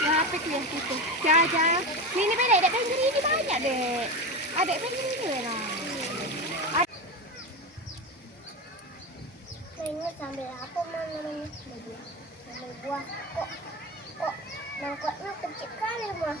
Rapik ya gitu. Jangan. Sini dek, dek pinggir ini banyak dek. Adek pinggir ini lah. Ingat sambil apa namanya? Sambil buah. Kok nangkotnya kecil kali mah.